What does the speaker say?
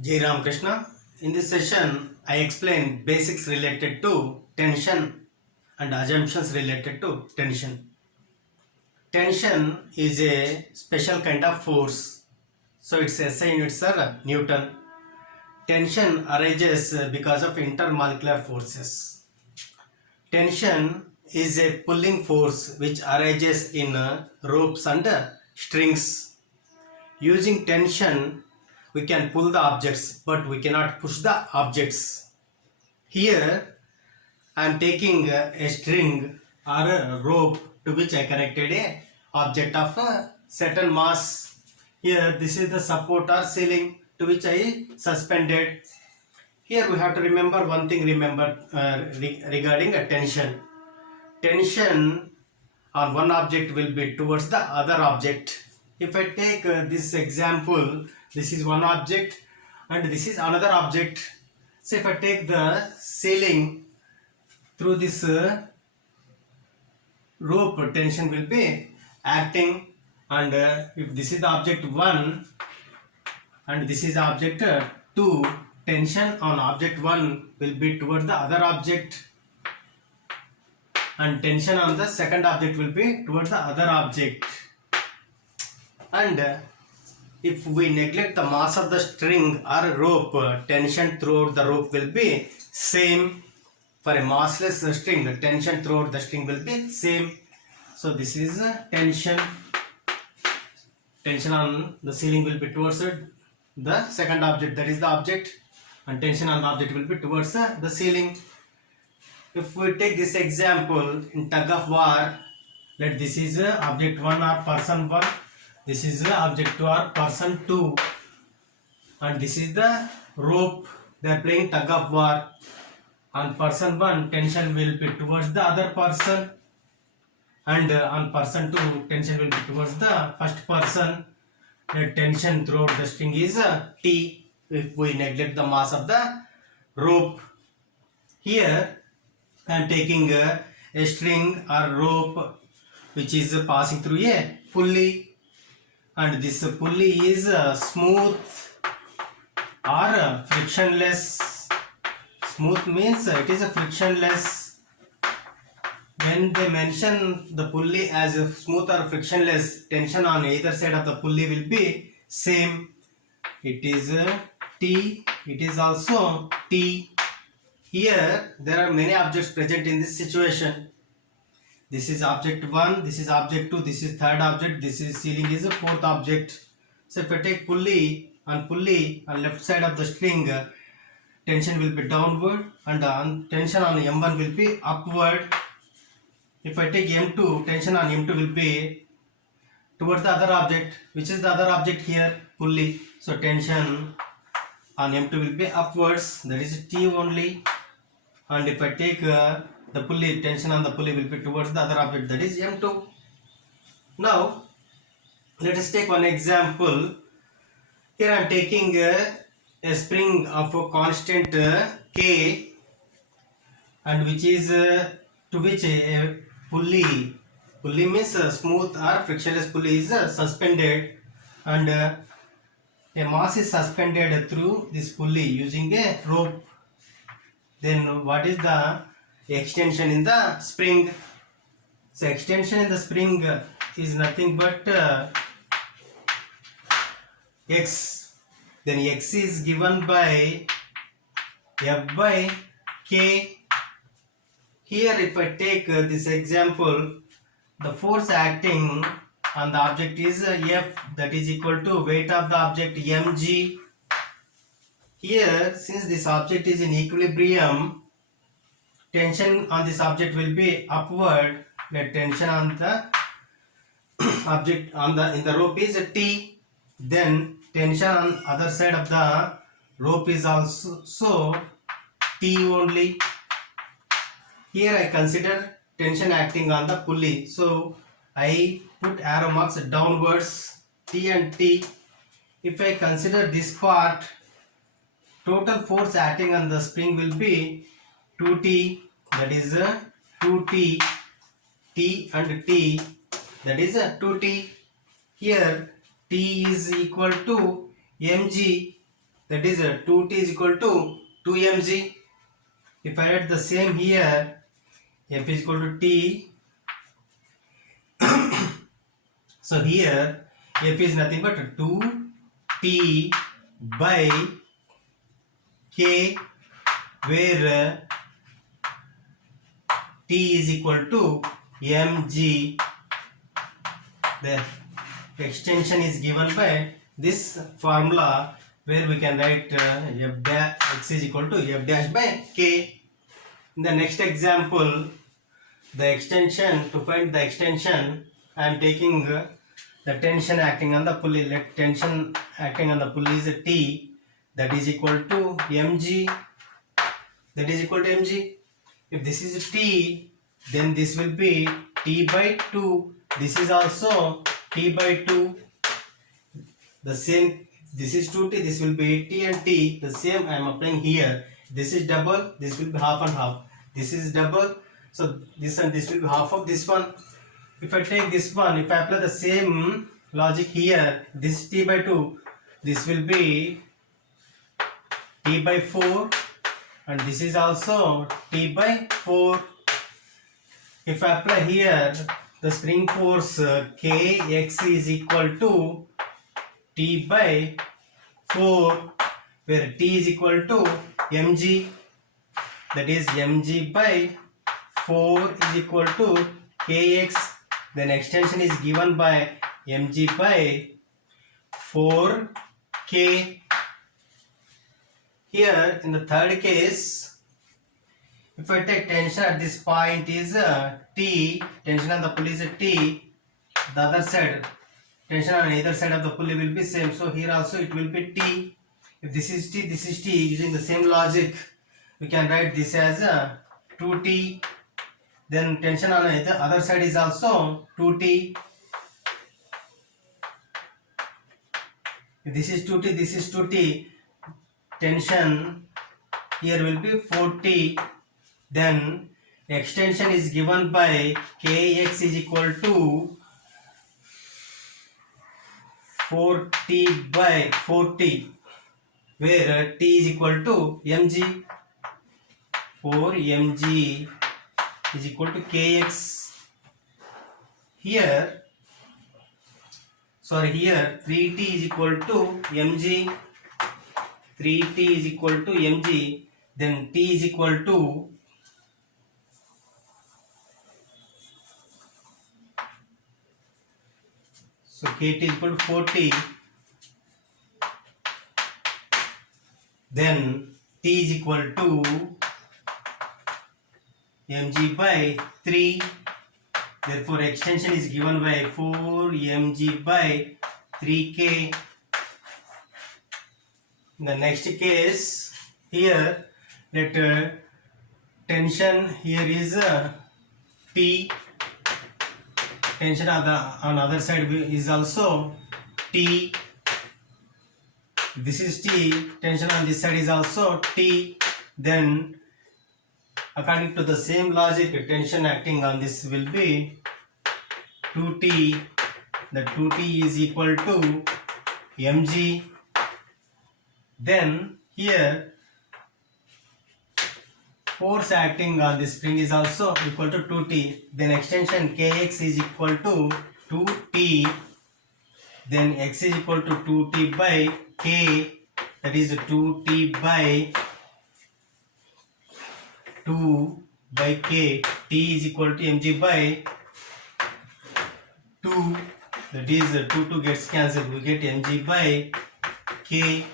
Jai Ram Krishna. In this session, I explain basics related to tension and assumptions related to tension. Tension is a special kind of force. So its SI units are Newton. Tension arises because of intermolecular forces. Tension is a pulling force which arises in ropes and strings. Using tension, we can pull the objects, but we cannot push the objects. Here, I am taking a string or a rope to which I connected a object of a certain mass. Here, this is the support or ceiling to which I suspended. Here, we have to remember one thing. Regarding a tension. Tension on one object will be towards the other object. If I take this example, this is one object and this is another object. So if I take the ceiling through this rope, tension will be acting, and if this is the object 1 and this is object 2, tension on object 1 will be towards the other object, and tension on the second object will be towards the other object. And if we neglect the mass of the string or rope, tension throughout the rope will be same. For a massless string, the tension throughout the string will be same. So this is tension. Tension on the ceiling will be towards the second object, that is the object, and tension on the object will be towards the ceiling. If we take this example in tug of war, let this is object 1 or person 1, this is object 2 or person 2, and this is the rope. They are playing tug of war. On person 1, tension will be towards the other person, and on person 2, tension will be towards the first person. The tension throughout the string is T if we neglect the mass of the rope. Here I am taking a string or rope which is passing through a pulley, and this pulley is smooth or frictionless. Smooth means it is a frictionless. When they mention the pulley as smooth or frictionless, tension on either side of the pulley will be same. It is T, it is also T. Here there are many objects present in this situation. This is object 1, this is object 2, this is third object, this is ceiling is a fourth object. So if I take pulley on left side of the string, tension will be downward, and tension on M1 will be upward. If I take M2, tension on M2 will be towards the other object. Which is the other object here? Pulley. So tension on M2 will be upwards, that is T only. And if I take the pulley, tension on the pulley will be towards the other object, that is M2. Now let us take one example. Here I am taking a spring of a constant K, and which is to which a pulley means smooth or frictionless pulley is suspended, and a mass is suspended through this pulley using a rope. Then what is the extension in the spring? So extension in the spring is nothing but X. Then X is given by F by K. Here if I take this example, the force acting on the object is F, that is equal to weight of the object mg. Here, since this object is in equilibrium, tension on this object will be upward. The tension on the object in the rope is T. Then tension on other side of the rope is also T only. Here I consider tension acting on the pulley, so I put arrow marks downwards, T and T. If I consider this part, total force acting on the spring will be 2T, that is 2T, T and T, that is 2T. Here T is equal to mg, that is 2t is equal to 2 mg. If I write the same here, F is equal to T. So here F is nothing but 2T by K, where T is equal to mg. The extension is given by this formula, where we can write f dash x is equal to f dash by k. In the next example, the extension, to find the extension, I am taking the tension acting on the pulley. Let tension acting on the pulley is T, that is equal to mg, that is equal to mg. If this is T, then this will be T by 2. This is also T by 2. The same, this is 2T, this will be T and T. The same I am applying here. This is double, this will be half and half. This is double, so this and this will be half of this one. If I take this one, if I apply the same logic here, this is T by 2, this will be T by 4, and this is also T by 4. If I apply here the spring force Kx is equal to T by 4, where T is equal to mg, that is mg by 4 is equal to Kx. Then extension is given by mg by 4k. Here in the third case, if I take tension at this point is T, tension on the pulley is T, the other side, tension on either side of the pulley will be same. So here also it will be T. If this is T, this is T, using the same logic, we can write this as 2T. Then tension on the other side is also 2T. If this is 2T, this is 2T, tension here will be 4T. Then extension is given by Kx is equal to 4T by 4T, where T is equal to mg. 4 mg is equal to Kx. Here 3T is equal to mg. 3T is equal to mg. Then T is equal to Kt is equal to 4T. Then T is equal to mg by 3. Therefore extension is given by 4 mg by 3k. In the next case, here let tension here is T, tension on other side is also T. This is T, tension on this side is also T. Then according to the same logic, tension acting on this will be 2T. The 2T is equal to mg. Then here force acting on this spring is also equal to 2T. Then extension Kx is equal to 2T. Then x is equal to 2T by k, that is 2T by 2 by k. T is equal to mg by 2, that is 2 gets cancelled, we get mg by k.